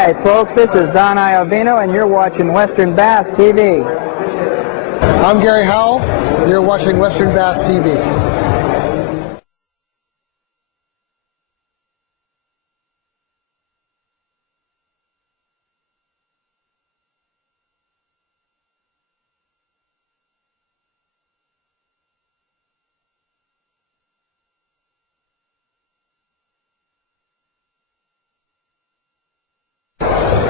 Hi folks, this is Don Iovino and you're watching Western Bass TV. I'm Gary Howell, and you're watching Western Bass TV.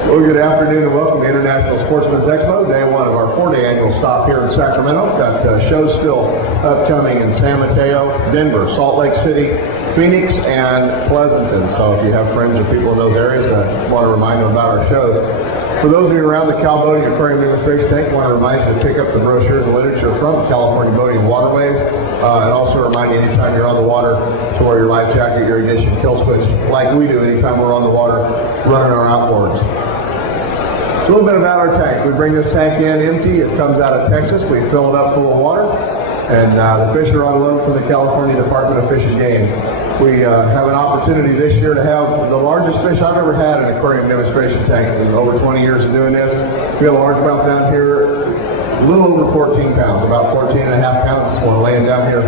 Well, good afternoon and welcome to International Sportsmans Expo, day one of our 4-day annual stop here in Sacramento. Got shows still upcoming in San Mateo, Denver, Salt Lake City, Phoenix, and Pleasanton. So if you have friends or people in those areas, I want to remind them about our shows. For those of you around the Cal Boating Aquarium Demonstration Tank, I want to remind you to pick up the brochures and literature from California Boating Waterways, and also remind you anytime you're on the water to wear your life jacket, your ignition kill switch, like we do anytime we're on the water running our outboards. A little bit about our tank. We bring this tank in empty. It comes out of Texas. We fill it up full of water, and the fish are on loan from the California Department of Fish and Game. We have an opportunity this year to have the largest fish I've ever had in an aquarium demonstration tank in over 20 years of doing this. We have a largemouth down here, a little over 14 pounds, about 14 and a half pounds. This one laying down here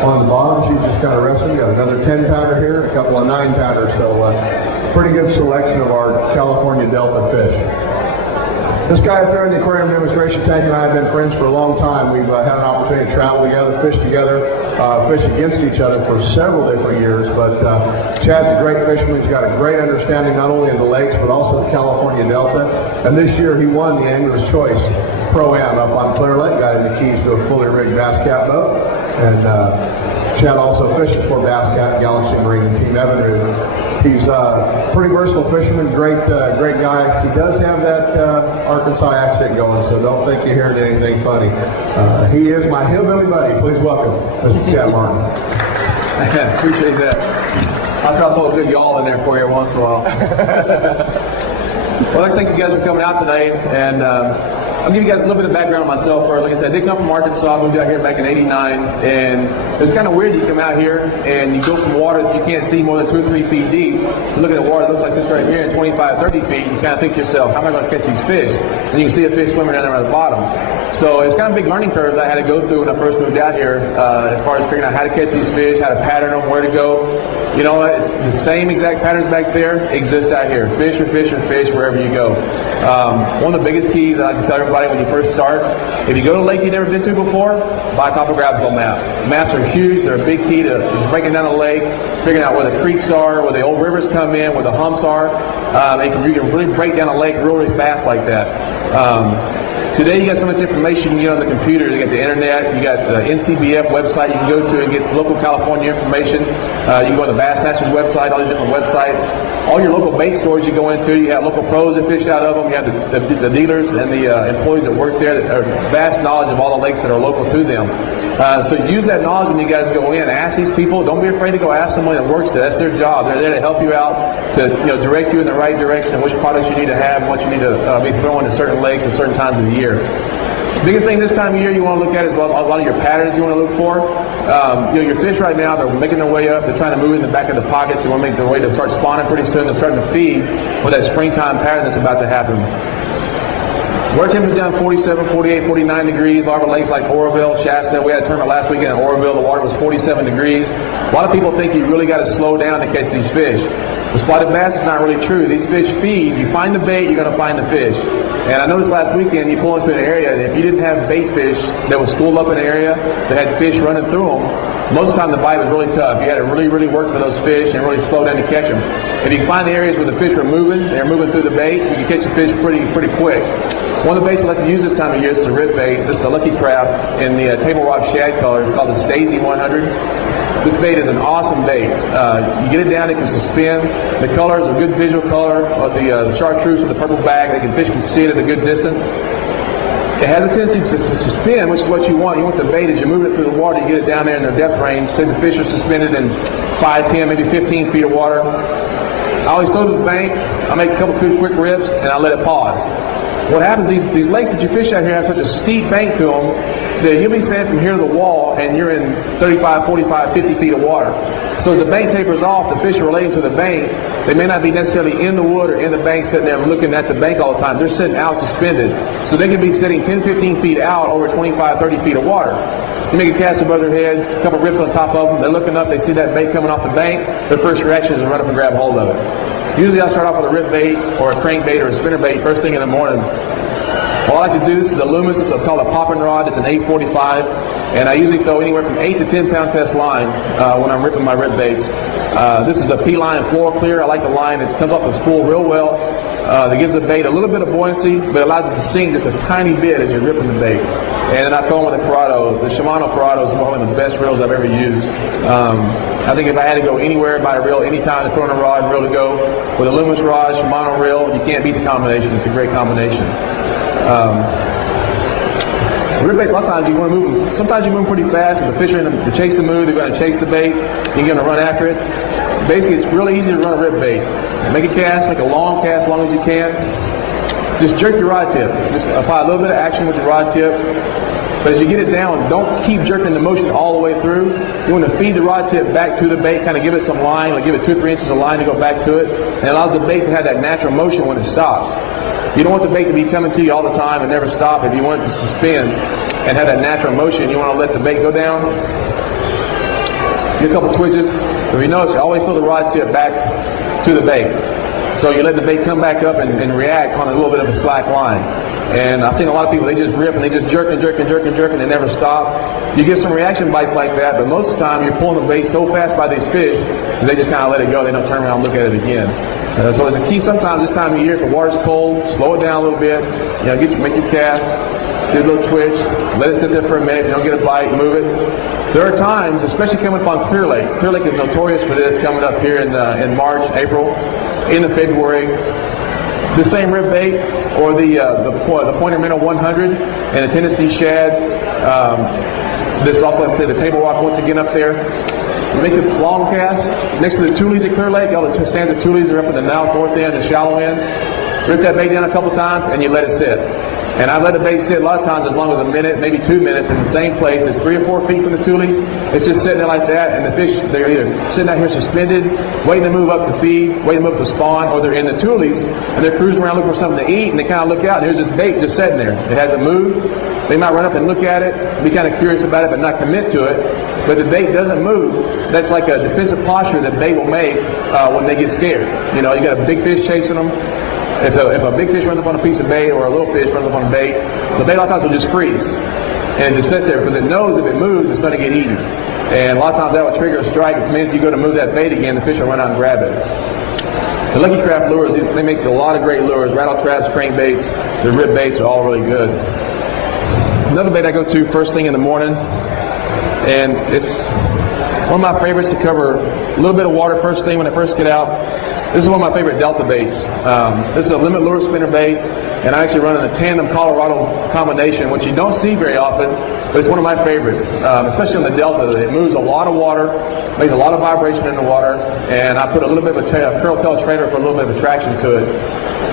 on the bottom. She's just kind of resting. Got another 10-pounder here and a couple of 9-pounders. So pretty good selection of our California Delta fish. This guy up there in the aquarium demonstration tank and I have been friends for a long time. We've had an opportunity to travel together, fish together, fish against each other for several different years. But Chad's a great fisherman. He's got a great understanding not only of the lakes but also the California Delta. And this year he won the Angler's Choice Pro-Am up on Clear Lake. Got him the keys to a fully rigged bass cat boat. And Chad also fishes for Bass Cat, Galaxy Marine, and Team Evinrude. He's a pretty versatile fisherman, great guy. He does have that Arkansas accent going, so don't think you're hearing anything funny. He is my hillbilly buddy. Please welcome Mr. Chad Martin. Appreciate that. I'll try to throw a good yawl in there for you once in a while. Well, I thank you guys for coming out today, and I'll give you guys a little bit of background on myself first. Like I said, I did come from Arkansas, moved out here back in '89, and it's kind of weird. You come out here and you go from water that you can't see more than 2 or 3 feet deep. You look at the water that looks like this right here, at 25, 30 feet, you kind of think to yourself, how am I going to catch these fish? And you can see a fish swimming down there at the bottom. So it's kind of a big learning curve that I had to go through when I first moved out here, as far as figuring out how to catch these fish, how to pattern them, where to go. You know, the same exact patterns back there exist out here. Fish or fish or fish wherever you go. One of the biggest keys that I can tell everybody when you first start, if you go to a lake you've never been to before, buy a topographical map. Maps are huge. They're a big key to breaking down a lake, figuring out where the creeks are, where the old rivers come in, where the humps are. You can really break down a lake really fast like that. Today you got so much information you get on the computer. You got the internet, you got the NCBF website you can go to and get local California information. You can go to the Bassmasters website, all these different websites. All your local bait stores you go into, you have local pros that fish out of them. You have the dealers and the employees that work there that are vast knowledge of all the lakes that are local to them. So use that knowledge when you guys go in. Ask these people. Don't be afraid to go ask someone that works there. That's their job. They're there to help you out, to direct you in the right direction and which products you need to have and what you need to be throwing to certain lakes at certain times of the year. The biggest thing this time of year you want to look at is a lot of your patterns you want to look for. Your fish right now, they're making their way up. They're trying to move in the back of the pockets. They want to make their way to start spawning pretty soon. They're starting to feed with that springtime pattern that's about to happen. Water temperature's down 47, 48, 49 degrees. Larval lakes like Oroville, Shasta. We had a tournament last weekend in Oroville. The water was 47 degrees. A lot of people think you really got to slow down to catch these fish. With spotted bass, it's not really true. These fish feed. You find the bait, you're going to find the fish. And I noticed last weekend you pull into an area, and if you didn't have bait fish that was schooled up in an area that had fish running through them, most of the time the bite was really tough. You had to really, really work for those fish and really slow down to catch them. If you can find the areas where the fish were moving, they're moving through the bait, you can catch the fish pretty quick. One of the baits I like to use this time of year is the rib bait. This is a Lucky Craft in the table rock shad color. It's called the Stacey 100. This bait is an awesome bait. You get it down, it can suspend. The color is a good visual color of the chartreuse with the purple bag. Fish can see it at a good distance. It has a tendency to suspend, which is what you want. You want the bait as you move it through the water, you get it down there in their depth range. Say the fish are suspended in 5, 10, maybe 15 feet of water. I always throw to the bank, I make a couple quick ribs, and I let it pause. What happens, these lakes that you fish out here have such a steep bank to them that you'll be sailing from here to the wall and you're in 35, 45, 50 feet of water. So as the bank tapers off, the fish are relating to the bank. They may not be necessarily in the wood or in the bank sitting there looking at the bank all the time. They're sitting out suspended. So they can be sitting 10, 15 feet out over 25, 30 feet of water. You make a cast above their head, a couple rips on top of them, they're looking up, they see that bait coming off the bank, their first reaction is to run up and grab hold of it. Usually I'll start off with a rip bait or a crankbait or a spinner bait first thing in the morning. All I like to do, this is a Loomis, it's called a popping rod, it's an 845, and I usually throw anywhere from 8 to 10 pound test line when I'm ripping my rip baits. This is a P-line floor clear. I like the line that comes off the spool real well. That gives the bait a little bit of buoyancy, but allows it to sink just a tiny bit as you're ripping the bait. And then I throw them with a Corrado. The Shimano Corrado is one of the best reels I've ever used. I think if I had to go anywhere, buy a reel anytime to throw in a rod and reel to go, with a Loomis rod, Shimano reel, you can't beat the combination. It's a great combination. Rip baits, a lot of times you want to move them. Sometimes you move them pretty fast. If the fish are in the chase the move, they're going to chase the bait. You're going to run after it. Basically, it's really easy to run a rip bait. Make a cast, make a long cast, as long as you can. Just jerk your rod tip. Just apply a little bit of action with your rod tip. But as you get it down, don't keep jerking the motion all the way through. You want to feed the rod tip back to the bait, kind of give it some line, like give it 2 or 3 inches of line to go back to it. And it allows the bait to have that natural motion when it stops. You don't want the bait to be coming to you all the time and never stop. If you want it to suspend and have that natural motion, you want to let the bait go down. Get a couple twitches. If you notice, you always throw the rod tip back to the bait. So you let the bait come back up and react on a little bit of a slack line. And I've seen a lot of people, they just rip and they just jerk and jerk and jerk and jerk and they never stop. You get some reaction bites like that, but most of the time you're pulling the bait so fast by these fish that they just kind of let it go. They don't turn around and look at it again. So the key sometimes this time of year, if the water's cold, slow it down a little bit. You know, make your cast, do a little twitch, let it sit there for a minute. If you don't get a bite, move it. There are times, especially coming up on Clear Lake. Clear Lake is notorious for this, coming up here in March, April, into February. The same rip bait or the Pointer Minnow 100 and the Tennessee Shad. This is also, like I said, the table rock once again up there. Make a long cast next to the Tulies at Clear Lake. All the stands of Tulies are up in the north end, the shallow end. Rip that bait down a couple times and you let it sit. And I let the bait sit a lot of times as long as a minute, maybe 2 minutes in the same place. It's 3 or 4 feet from the Tulies. It's just sitting there like that, and the fish, they're either sitting out here suspended, waiting to move up to feed, waiting to move up to spawn, or they're in the Tulies, and they're cruising around looking for something to eat, and they kind of look out, and there's this bait just sitting there. It hasn't moved. They might run up and look at it, be kind of curious about it, but not commit to it. But the bait doesn't move. That's like a defensive posture that bait will make when they get scared. You know, you got a big fish chasing them. If a big fish runs up on a piece of bait or a little fish runs up on a bait, the bait a lot of times will just freeze. And it just sits there because it knows if it moves, it's going to get eaten. And a lot of times that will trigger a strike. It's meant if you go to move that bait again, the fish will run out and grab it. The Lucky Craft lures, they make a lot of great lures. Rattle traps, crankbaits, the rib baits are all really good. Another bait I go to first thing in the morning, and it's one of my favorites to cover a little bit of water first thing when I first get out. This is one of my favorite Delta baits. This is a limit lure spinner bait, and I actually run in a tandem Colorado combination, which you don't see very often, but it's one of my favorites, especially on the Delta. It moves a lot of water, makes a lot of vibration in the water, and I put a little bit of a curl tail trailer for a little bit of attraction to it.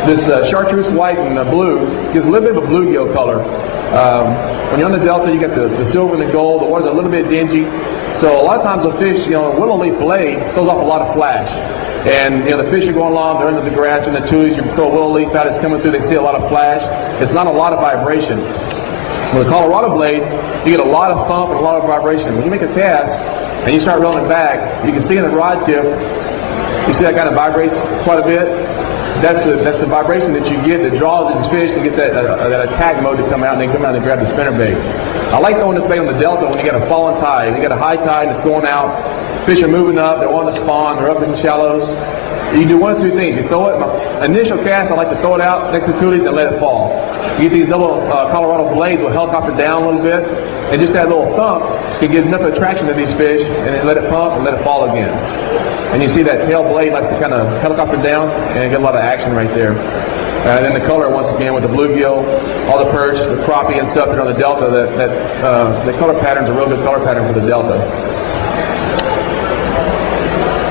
This chartreuse white and blue gives a little bit of a bluegill color. When you're on the Delta, you got the silver and the gold. The water's a little bit dingy, so a lot of times the fish, you know, a willow leaf blade throws off a lot of flash. And, you know, the fish are going along, they're under the grass and the Tulies, you throw a willow leaf out, it's coming through, they see a lot of flash. It's not a lot of vibration. With the Colorado blade, you get a lot of thump and a lot of vibration. When you make a cast and you start rolling it back, you can see in the rod tip, you see that kind of vibrates quite a bit. That's the vibration that you get that draws these fish to get that attack mode to come out, and they come out and grab the spinner bait. I like throwing this bait on the Delta when you got a falling tide. You got a high tide and it's going out. Fish are moving up. They want to spawn. They're up in the shallows. You do one of two things. You throw it. My initial cast, I like to throw it out next to the Tulies and let it fall. You get these little Colorado blades will helicopter down a little bit, and just that little thump can get enough attraction to these fish, and then let it pump and let it fall again. And you see that tail blade likes to kind of helicopter down and get a lot of action right there. And then the color, once again, with the bluegill, all the perch, the crappie and stuff that are on the Delta, the color pattern's a real good color pattern for the Delta.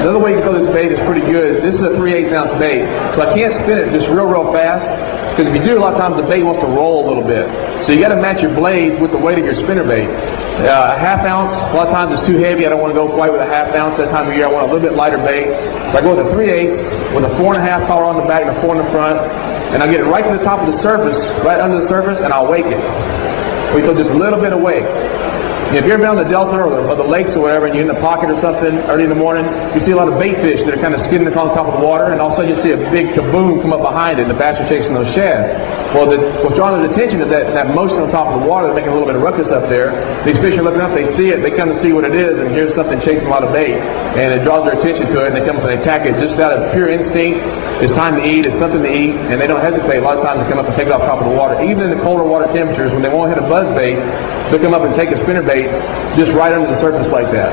Another way you can throw this bait is pretty good. This is a 3/8 ounce bait, so I can't spin it just real fast, because if you do, a lot of times the bait wants to roll a little bit. So you got to match your blades with the weight of your spinner bait. A 1/2 ounce, a lot of times it's too heavy. I don't want to go quite with a 1/2 ounce that time of year. I want a little bit lighter bait. So I go with a 3/8 with a 4.5 power on the back and a 4 in the front, and I'll get it right to the top of the surface, right under the surface, and I'll wake it. We throw just a little bit of wake. If you're ever on the delta or the lakes or whatever, and you're in the pocket or something early in the morning, you see a lot of bait fish that are kind of skidding on top of the water, and all of a sudden you see a big kaboom come up behind it, and the bass are chasing those shad. Well, what's drawing their attention is that motion on top of the water. They're making a little bit of ruckus up there. These fish are looking up, they see it, they come to see what it is, and here's something chasing a lot of bait, and it draws their attention to it, and they come up and they attack it just out of pure instinct. It's time to eat, it's something to eat, and they don't hesitate a lot of times to come up and take it off top of the water. Even in the colder water temperatures, when they won't hit a buzz bait, they'll come up and take a spinner bait just right under the surface like that.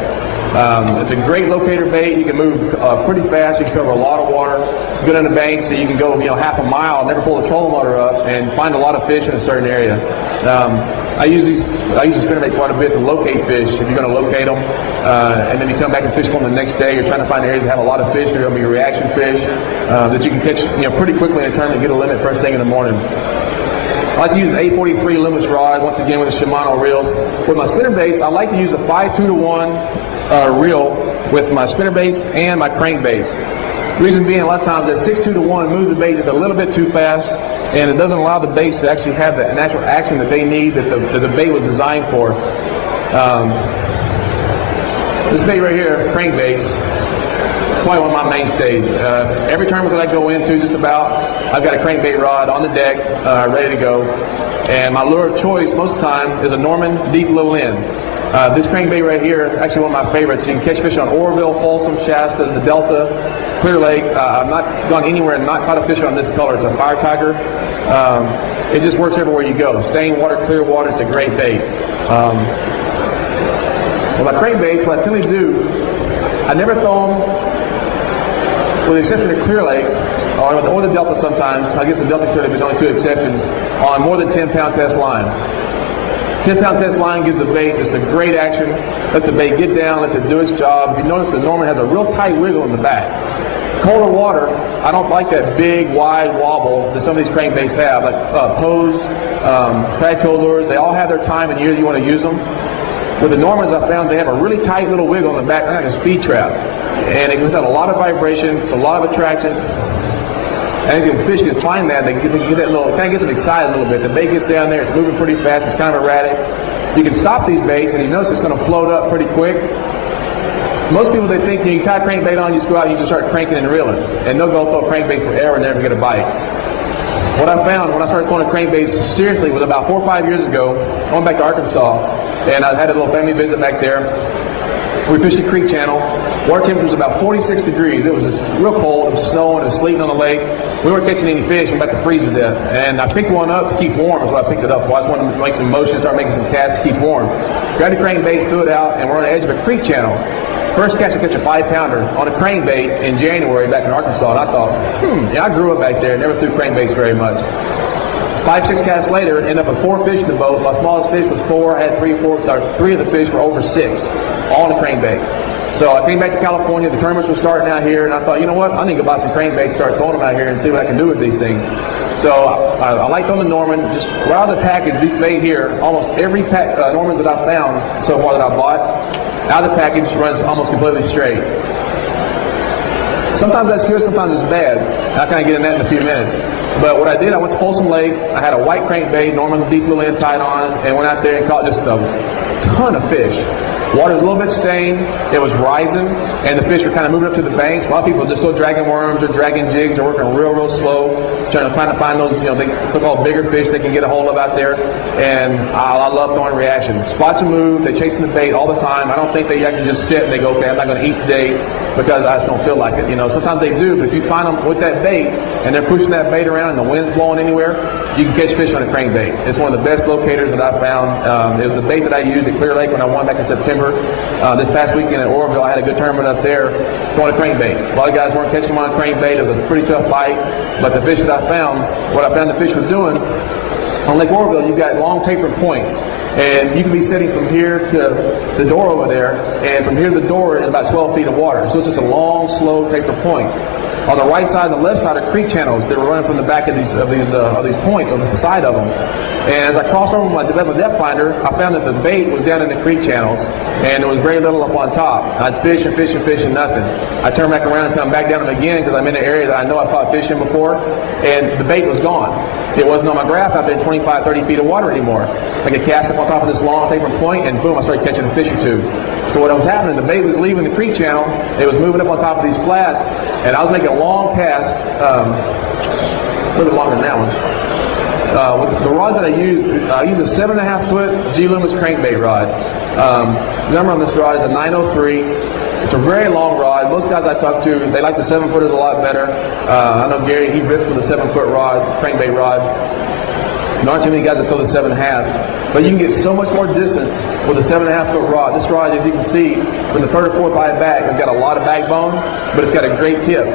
It's a great locator bait. You can move pretty fast. You can cover a lot of water. Good on the bank, so you can go 1/2 mile, never pull the trolling motor up, and find a lot of fish in a certain area. I use the spinner bait quite a bit to locate fish. If you're going to locate them, and then you come back and fish for them the next day, you're trying to find areas that have a lot of fish. They're going to be reaction fish that you can catch pretty quickly in a tournament and get a limit first thing in the morning. I like to use an 843 limitless rod, once again with the Shimano reels. With my spinner baits, I like to use a 5-2-to-1 reel with my spinner baits and my crankbaits. Reason being, a lot of times that 6-2-to-1 moves the bait just a little bit too fast, and it doesn't allow the baits to actually have the natural action that they need, that the bait was designed for. This bait right here, crankbaits, probably one of my mainstays. Every tournament that I go into, just about, I've got a crankbait rod on the deck, ready to go. And my lure of choice most of the time is a Norman deep little end. This crankbait right here, actually one of my favorites. You can catch fish on Oroville, Folsom, Shasta, the Delta, Clear Lake. I've not gone anywhere and not caught a fish on this color. It's a fire tiger. It just works everywhere you go. Stained water, clear water, it's a great bait. Well, my crankbaits, what I tend to do, I never throw them, with the exception of Clear Lake, or the Delta sometimes. I guess the Delta Clear Lake, there's only 2 exceptions, on more than 10-pound test line. 10-pound test line gives the bait just a great action, lets the bait get down, lets it do its job. If you notice, the Norman has a real tight wiggle in the back. Colder water, I don't like that big, wide wobble that some of these crankbaits have, like Pose, Cragtail lures. They all have their time and year that you want to use them. With the Normans, I found they have a really tight little wiggle in the back, like a speed trap. And it gives out a lot of vibration, it's a lot of attraction. And if the fish can find that, they get that little, it kind of gets them excited a little bit. The bait gets down there, it's moving pretty fast, it's kind of erratic. You can stop these baits, and you notice it's going to float up pretty quick. Most people, they think you tie a crankbait on, you just go out and you just start cranking and reeling. And they'll go throw a crankbait forever and never get a bite. What I found when I started throwing crankbaits seriously was about 4 or 5 years ago. I went back to Arkansas, and I had a little family visit back there. We fished the creek channel. Water temperature was about 46 degrees. It was just real cold. It was snowing. It was sleeting on the lake. We weren't catching any fish. We were about to freeze to death. And I picked one up to keep warm is what I picked it up for. I just wanted to make some motion, start making some casts to keep warm. Grabbed a crankbait, threw it out, and we're on the edge of a creek channel. First catch, I catch a 5-pounder on a crankbait in January back in Arkansas. And I thought, yeah, I grew up back there. Never threw crankbaits very much. 5, 6 casts later, ended up with 4 fish in the boat. My smallest fish was 4. I had 3 of the fish were over 6, all in a crankbait. So I came back to California. The tournaments were starting out here, and I thought, you know what? I need to go buy some crankbaits, start throwing them out here, and see what I can do with these things. So I like throwing the Norman. Just right out of the package, this bait here, almost every Normans that I've found so far that I've bought, out of the package runs almost completely straight. Sometimes that's good, sometimes it's bad. I'll kind of get in that in a few minutes. But what I did, I went to Folsom Lake. I had a white crankbait, Norman deep little end tied on, and went out there and caught just a ton of fish. Water was a little bit stained, it was rising, and the fish were kind of moving up to the banks. A lot of people are just still dragging worms or dragging jigs. They're working real slow, trying to find those, so-called bigger fish they can get a hold of out there. And I love throwing reaction. Spots and move, they're chasing the bait all the time. I don't think they actually just sit and they go, okay, I'm not going to eat today because I just don't feel like it. Sometimes they do, but if you find them with that bait and they're pushing that bait around and the wind's blowing anywhere, you can catch fish on a crankbait. It's one of the best locators that I've found. It was the bait that I used at Clear Lake when I won back in September. This past weekend at Oroville, I had a good tournament up there throwing a crankbait. A lot of guys weren't catching them on a crankbait. It was a pretty tough bite, but the fish that I found, what I found the fish was doing, On Lake Oroville, you've got long tapered points, and you can be sitting from here to the door over there, and from here to the door is about 12 feet of water. So it's just a long, slow tapered point. On the right side and the left side are creek channels that were running from the back of these points on the side of them. And as I crossed over with my depth finder, I found that the bait was down in the creek channels, and there was very little up on top. I'd fish and fish and fish and nothing. I turn back around and come back down them again because I'm in an area that I know I caught fish in before, and the bait was gone. It wasn't on my graph out there 25, 30 feet of water anymore. I could cast up on top of this long tapered point, and boom, I started catching a fish or two. So what was happening, the bait was leaving the creek channel, it was moving up on top of these flats, and I was making a long cast, a little bit longer than that one. With the rod that I use a 7.5 foot G Loomis crankbait rod. The number on this rod is a 903. It's a very long rod. Most guys I talk to, they like the 7-footers a lot better. I know Gary, he rips with a 7-foot rod, crankbait rod. There aren't too many guys that throw the 7.5. But you can get so much more distance with a 7.5 foot rod. This rod, as you can see, from the third or fourth eye back, it's got a lot of backbone, but it's got a great tip.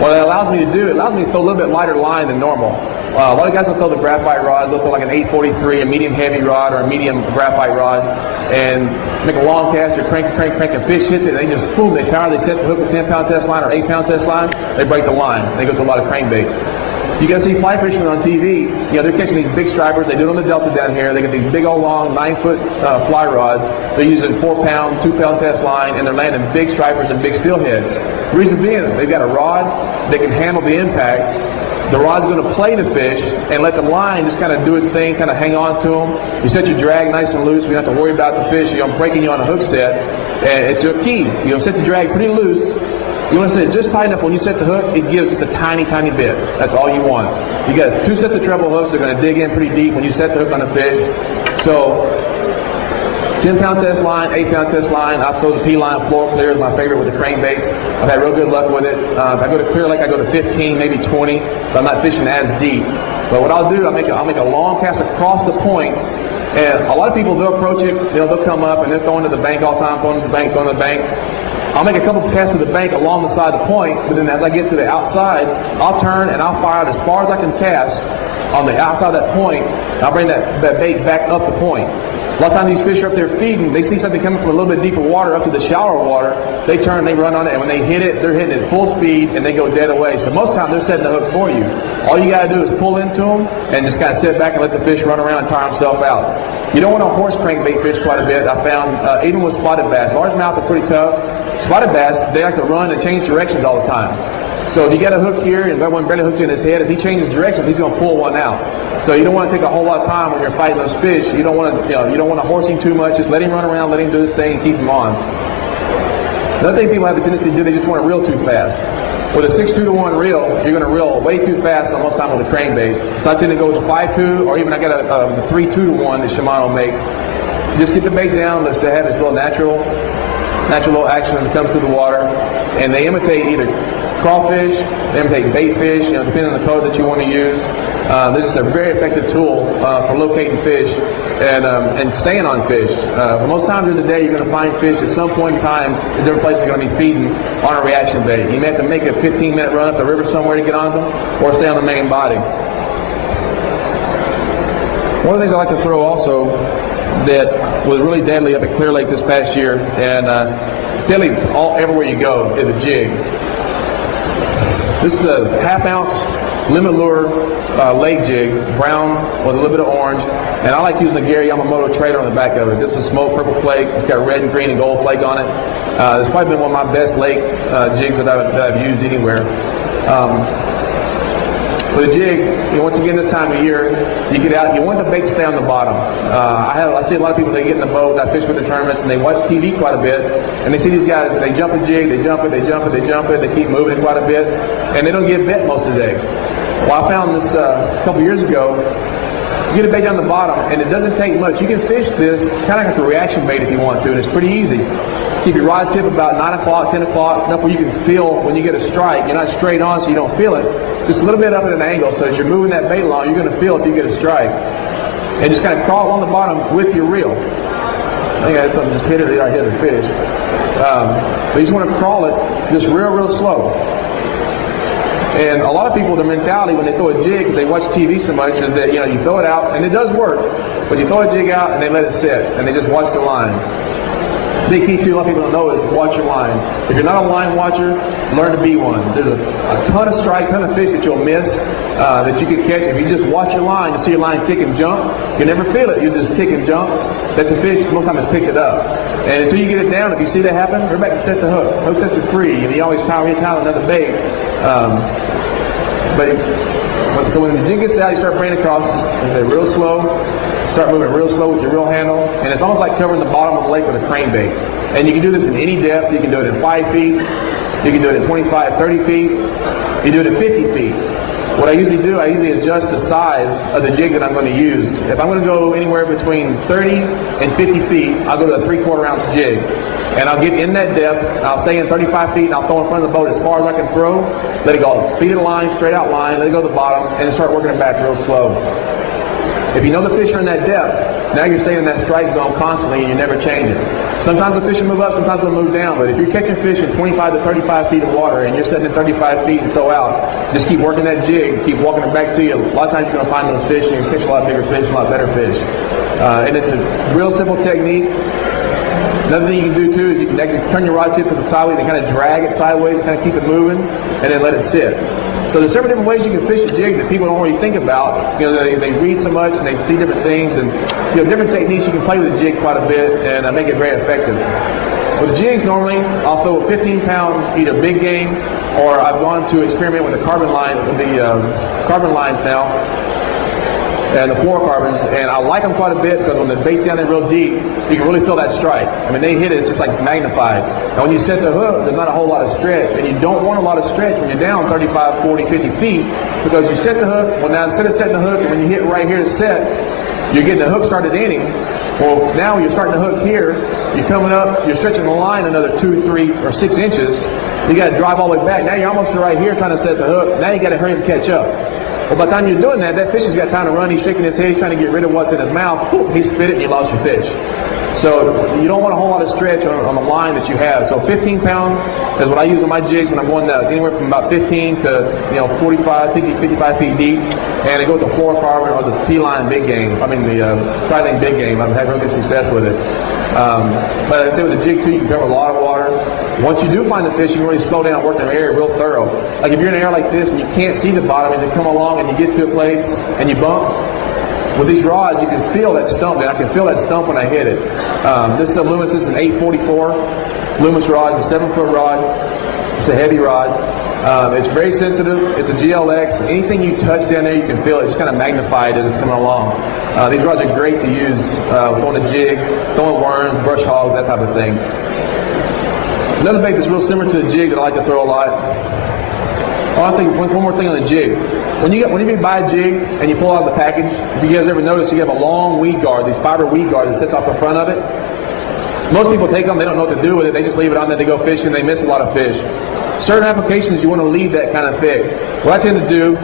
What it allows me to do, it allows me to throw a little bit lighter line than normal. A lot of guys will throw the graphite rods. They'll throw like an 843, a medium heavy rod, or a medium graphite rod, and make a long cast or crank, and fish hits it, and they just boom, they power, they set the hook with 10-pound test line or 8-pound test line, they break the line. They go to a lot of crankbaits. You guys see fly fishermen on TV, you know, they're catching these big stripers. They do it on the Delta down here. They get these big old long 9-foot fly rods. They're using 4-pound, 2-pound test line, and they're landing big stripers and big steelhead. The reason being, they've got a rod that can handle the impact. The rod's going to play the fish and let the line just kind of do its thing, kind of hang on to them. You set your drag nice and loose. We don't have to worry about the fish breaking you on a hook set. And it's your key. Set the drag pretty loose. You want to set it just tight enough when you set the hook, it gives just a tiny, tiny bit. That's all you want. You got 2 sets of treble hooks. They're going to dig in pretty deep when you set the hook on the fish. So 10-pound test line, 8-pound test line. I throw the P-line floor clear is my favorite with the crankbaits. I've had real good luck with it. If I go to Clear Lake, I go to 15, maybe 20, but I'm not fishing as deep. But what I'll do, I'll make a long cast across the point, and a lot of people, they'll approach it, they'll come up, and they're throwing to the bank all the time, throwing to the bank, throwing to the bank. I'll make a couple casts to the bank along the side of the point, but then as I get to the outside, I'll turn and I'll fire it as far as I can cast on the outside of that point. I'll bring that bait back up the point. A lot of times these fish are up there feeding, they see something coming from a little bit deeper water up to the shallower water, they turn, they run on it, and when they hit it, they're hitting it at full speed, and they go dead away. So most of the time they're setting the hook for you. All you got to do is pull into them and just kind of sit back and let the fish run around and tire himself out. You don't want to horse crankbait fish quite a bit. I found, even with spotted bass, largemouth are pretty tough. Spotted bass, they like to run and change directions all the time. So if you got a hook here and that one barely hooked you in his head, as he changes direction, he's going to pull one out. So you don't want to take a whole lot of time when you're fighting those fish. You don't want to, you don't want to horse him too much. Just let him run around, let him do his thing, and keep him on. Another thing people have the tendency to do, they just want to reel too fast. With a 6-2-to-1 reel, you're going to reel way too fast most of the time with a crankbait. So I tend to go with a 5-2, or even I got a 3-2-to-1 that Shimano makes. Just get the bait down, let's have this little natural little action that comes through the water, and they imitate either crawfish, they imitate bait fish, depending on the color that you want to use. This is a very effective tool for locating fish and staying on fish. Most times during the day, you're going to find fish at some point in time in different places are going to be feeding on a reaction bait. You may have to make a 15-minute run up the river somewhere to get on them, or stay on the main body. One of the things I like to throw also that was really deadly up at Clear Lake this past year, and deadly everywhere you go, is a jig. This is a half-ounce limit lure lake jig, brown with a little bit of orange, and I like using the Gary Yamamoto Trader on the back of it. This is a smoked purple flake. It's got red and green and gold flake on it. It's probably been one of my best lake jigs that I've used anywhere. With a jig, once again this time of year, you get out, you want the bait to stay on the bottom. I see a lot of people, they get in the boat, I fish with the tournaments, and they watch TV quite a bit, and they see these guys, they jump a jig, they jump it, they jump it, they jump it, they keep moving it quite a bit, and they don't get bit most of the day. Well, I found this a couple years ago. You get a bait down the bottom, and it doesn't take much. You can fish this kind of like a reaction bait if you want to, and it's pretty easy. Keep your rod tip about 9 o'clock, 10 o'clock, enough where you can feel when you get a strike. You're not straight on so you don't feel it. Just a little bit up at an angle, so as you're moving that bait along, you're going to feel if you get a strike. And just kind of crawl along the bottom with your reel. I think I had something just hit it, I hit a fish. But you just want to crawl it just real slow. And a lot of people, their mentality when they throw a jig, they watch TV so much, is that, you know, you throw it out, and it does work, but you throw a jig out and they let it sit, and they just watch the line. Big key too, a lot of people don't know, is watch your line. If you're not a line watcher, learn to be one. There's a ton of strike, ton of fish that you'll miss that you can catch. If you just watch your line, you see your line tick and jump, you never feel it, you just tick and jump. That's a fish, most times it's picked it up. And until you get it down, if you see that happen, go back and set the hook. Hook sets are free, and you always power another bait. So when the jig gets out, you start bringing across, just real slow. Start moving real slow with your reel handle, and it's almost like covering the bottom of the lake with a crankbait. And you can do this in any depth. You can do it in 5 feet. You can do it in 25, 30 feet. You do it at 50 feet. What I usually do, I usually adjust the size of the jig that I'm going to use. If I'm going to go anywhere between 30 and 50 feet, I'll go to a 3/4 ounce jig. And I'll get in that depth, and I'll stay in 35 feet, and I'll throw in front of the boat as far as I can throw. Let it go feet of the line, straight out line, let it go to the bottom, and then start working it back real slow. If you know the fish are in that depth, now you're staying in that strike zone constantly and you never change it. Sometimes the fish will move up, sometimes they'll move down, but if you're catching fish in 25 to 35 feet of water and you're sitting at 35 feet and throw out, just keep working that jig, keep walking it back to you. A lot of times you're going to find those fish and you can catch a lot bigger fish, a lot better fish. And it's a real simple technique. Another thing you can do too is you can actually turn your rod tip to the sideways and kind of drag it sideways and kind of keep it moving and then let it sit. So there's several different ways you can fish a jig that people don't really think about. You know, they read so much and they see different things, and you know, different techniques. You can play with the jig quite a bit and make it very effective. With jigs, normally I'll throw a 15-pound either big game, or I've gone to experiment with the carbon line, carbon lines now, and the fluorocarbons, and I like them quite a bit because when the bait's down there real deep, you can really feel that strike. I mean, they hit it, it's just like it's magnified. And when you set the hook, there's not a whole lot of stretch, and you don't want a lot of stretch when you're down 35, 40, 50 feet, because you set the hook, well now instead of setting the hook, and when you hit right here to set, you're getting the hook started inning. Well, now you're starting the hook here, you're coming up, you're stretching the line another 2, 3, or 6 inches, you got to drive all the way back. Now you're almost to right here trying to set the hook, now you got to hurry and catch up. Well, by the time you're doing that, that fish has got time to run. He's shaking his head. He's trying to get rid of what's in his mouth. He spit it, and you lost your fish. So you don't want a whole lot of stretch on the line that you have. So 15-pound is what I use on my jigs when I'm going anywhere from about 15 to 45, 50, 55 feet deep. And I go with the fluorocarbon or the P-line big game. I mean the tri-link big game. I've had really good success with it. But I say with the jig too, you can cover a lot of water. Once you do find the fish, you can really slow down, work the area real thorough. Like if you're in an area like this and you can't see the bottom as you come along and you get to a place and you bump, with these rods you can feel that stump, and I can feel that stump when I hit it. This is a Loomis, this is an 844 Loomis rod. It's a 7-foot rod. It's a heavy rod. It's very sensitive. It's a GLX. Anything you touch down there, you can feel it. It's just kind of magnified as it's coming along. These rods are great to use throwing a jig, throwing worms, brush hogs, that type of thing. Another bait that's real similar to the jig that I like to throw a lot. I think one more thing on the jig. When you buy a jig and you pull out the package, if you guys ever notice, you have a long weed guard, these fiber weed guard that sits off the front of it. Most people take them, they don't know what to do with it. They just leave it on there, they go fishing, they miss a lot of fish. Certain applications, you want to leave that kind of thick. What I tend to do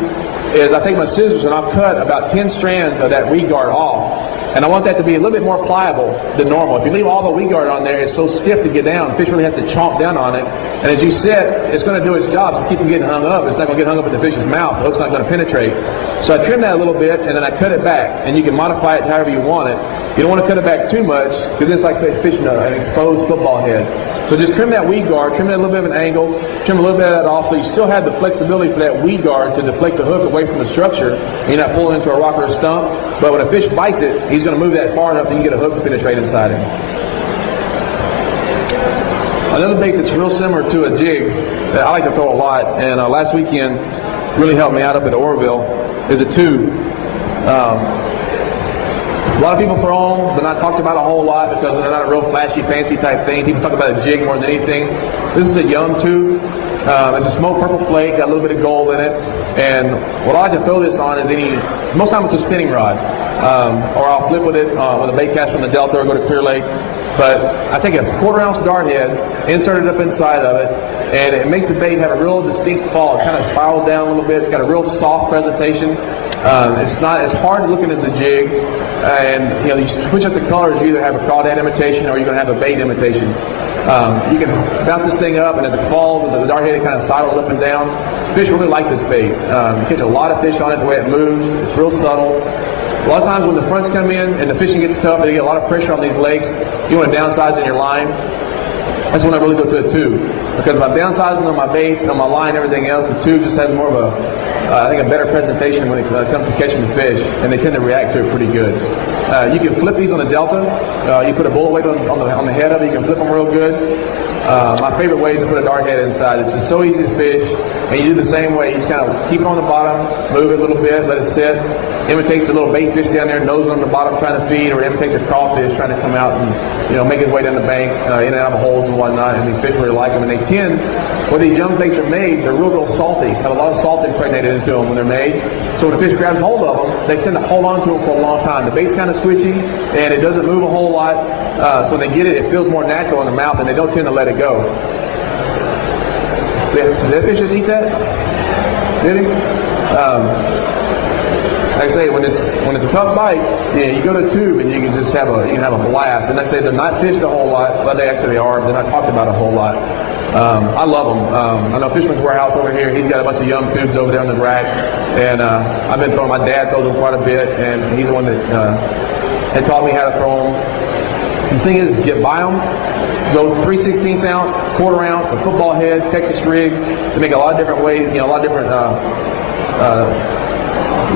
is I take my scissors and I'll cut about 10 strands of that weed guard off. And I want that to be a little bit more pliable than normal. If you leave all the weed guard on there, it's so stiff to get down. The fish really has to chomp down on it. And as you set, it's going to do its job to keep from getting hung up. It's not going to get hung up in the fish's mouth. The hook's not going to penetrate. So I trim that a little bit, and then I cut it back. And you can modify it however you want it. You don't want to cut it back too much, because it's like fishing an exposed football head. So just trim that weed guard, trim it a little bit of an angle, trim a little bit of that off, so you still have the flexibility for that weed guard to deflect the hook away from the structure. You're not pulling into a rock or a stump. But when a fish bites it, he's going to move that far enough that you can get a hook to penetrate inside him. Another bait that's real similar to a jig that I like to throw a lot, and last weekend really helped me out up at Oroville, is a tube. A lot of people throw them. They're not talked about a whole lot because they're not a real flashy, fancy type thing. People talk about a jig more than anything. This is a young tube. It's a smoked purple flake, got a little bit of gold in it. And what I like to throw this on is most times it's a spinning rod. Or I'll flip with it with a bait cast from the Delta or go to Clear Lake. But I take a 1/4 ounce dart head, insert it up inside of it, and it makes the bait have a real distinct fall. It kind of spirals down a little bit. It's got a real soft presentation. It's not as hard looking as the jig, and you switch up the colors. You either have a crawdad imitation or you're going to have a bait imitation. You can bounce this thing up, and at the fall, the dark-headed kind of sidles up and down. Fish really like this bait. You catch a lot of fish on it the way it moves. It's real subtle. A lot of times when the fronts come in and the fishing gets tough, they get a lot of pressure on these legs. You want to downsize in your line. That's when I really go to a tube, because if I'm downsizing on my baits, on my line, everything else, the tube just has more of I think a better presentation when it comes to catching the fish, and they tend to react to it pretty good. You can flip these on the Delta. You put a bullet weight on the head of it. You can flip them real good. My favorite way is to put a dart head inside. It's just so easy to fish, and you do the same way. You just kind of keep it on the bottom, move it a little bit, let it sit. Imitates a little bait fish down there, nose on the bottom trying to feed, or imitates a crawfish trying to come out and make his way down the bank, in and out of holes and whatnot. And these fish really like them, and they tend, when these young baits are made, they're real salty. Have a lot of salt impregnated into them when they're made. So when the fish grabs hold of them, they tend to hold on to them for a long time. The bait's kind of squishy, and it doesn't move a whole lot. So when they get it, it feels more natural in their mouth, and they don't tend to let it go. So did that fish just eat that? Did he? Like I say, when it's a tough bite, you go to a tube and you can just have a blast. And I say they're not fished a whole lot, but they actually are. They're not talked about a whole lot. I love them. I know Fisherman's Warehouse over here. He's got a bunch of young tubes over there on the rack, and I've been throwing. My dad throws them quite a bit, and he's the one that had taught me how to throw them. The thing is, get by them. Go 3/16 ounce, quarter ounce, a football head, Texas rig. They make a lot of different ways. A lot of different.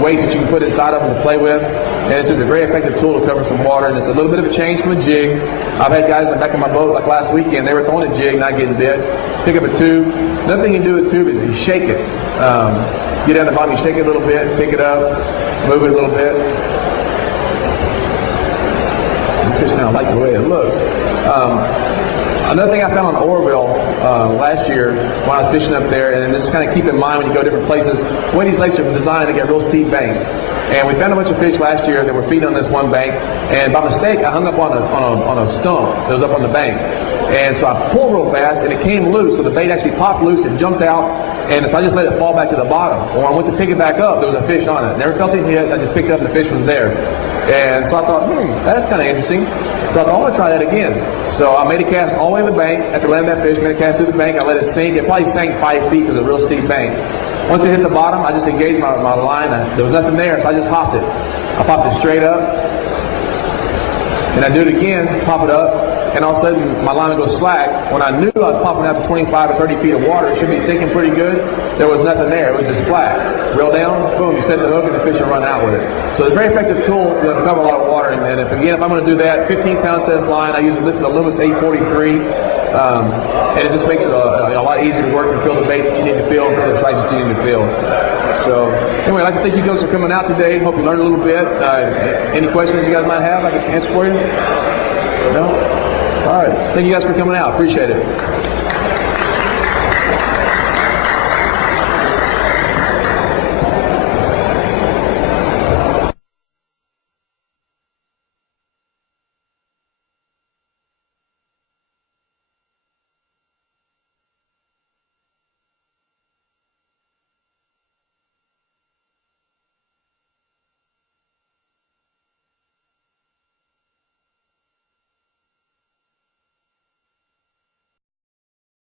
Ways that you can put inside of them to play with, and it's just a very effective tool to cover some water, and it's a little bit of a change from a jig. I've had guys back in my boat like last weekend, they were throwing a jig, not getting bit. Pick up a tube. Another thing you can do with a tube is you shake it. Get down the bottom, you shake it a little bit, pick it up, move it a little bit. These fish now like the way it looks. Another thing I found on Oroville last year when I was fishing up there, and just kind of keep in mind when you go different places, the way these lakes are designed to get real steep banks. And we found a bunch of fish last year that were feeding on this one bank, and by mistake I hung up on a stump that was up on the bank. And so I pulled real fast, and it came loose, so the bait actually popped loose, it jumped out, and so I just let it fall back to the bottom. When I went to pick it back up, there was a fish on it. Never felt it hit, I just picked it up and the fish was there. And so I thought, that's kind of interesting. So I thought, I want to try that again. So I made a cast all the way to the bank. After landing that fish, made a cast through the bank. I let it sink. It probably sank 5 feet because it was a real steep bank. Once it hit the bottom, I just engaged my line. There was nothing there, so I just hopped it. I popped it straight up. And I do it again, pop it up, and all of a sudden my line would go slack. When I knew I was popping out to 25 or 30 feet of water, it should be sinking pretty good. There was nothing there. It was just slack. Reel down, boom, you set the hook, and the fish will run out with it. So it's a very effective tool to cover a lot of water. And if I'm going to do that, 15-pound test line, I use this is a Lewis 843, and it just makes it a lot easier to work and fill the baits that you need to fill, and fill the strikes that you need to fill. So anyway, I'd like to thank you guys for coming out today. Hope you learned a little bit. Any questions you guys might have I can answer for you? No? All right. Thank you guys for coming out. Appreciate it.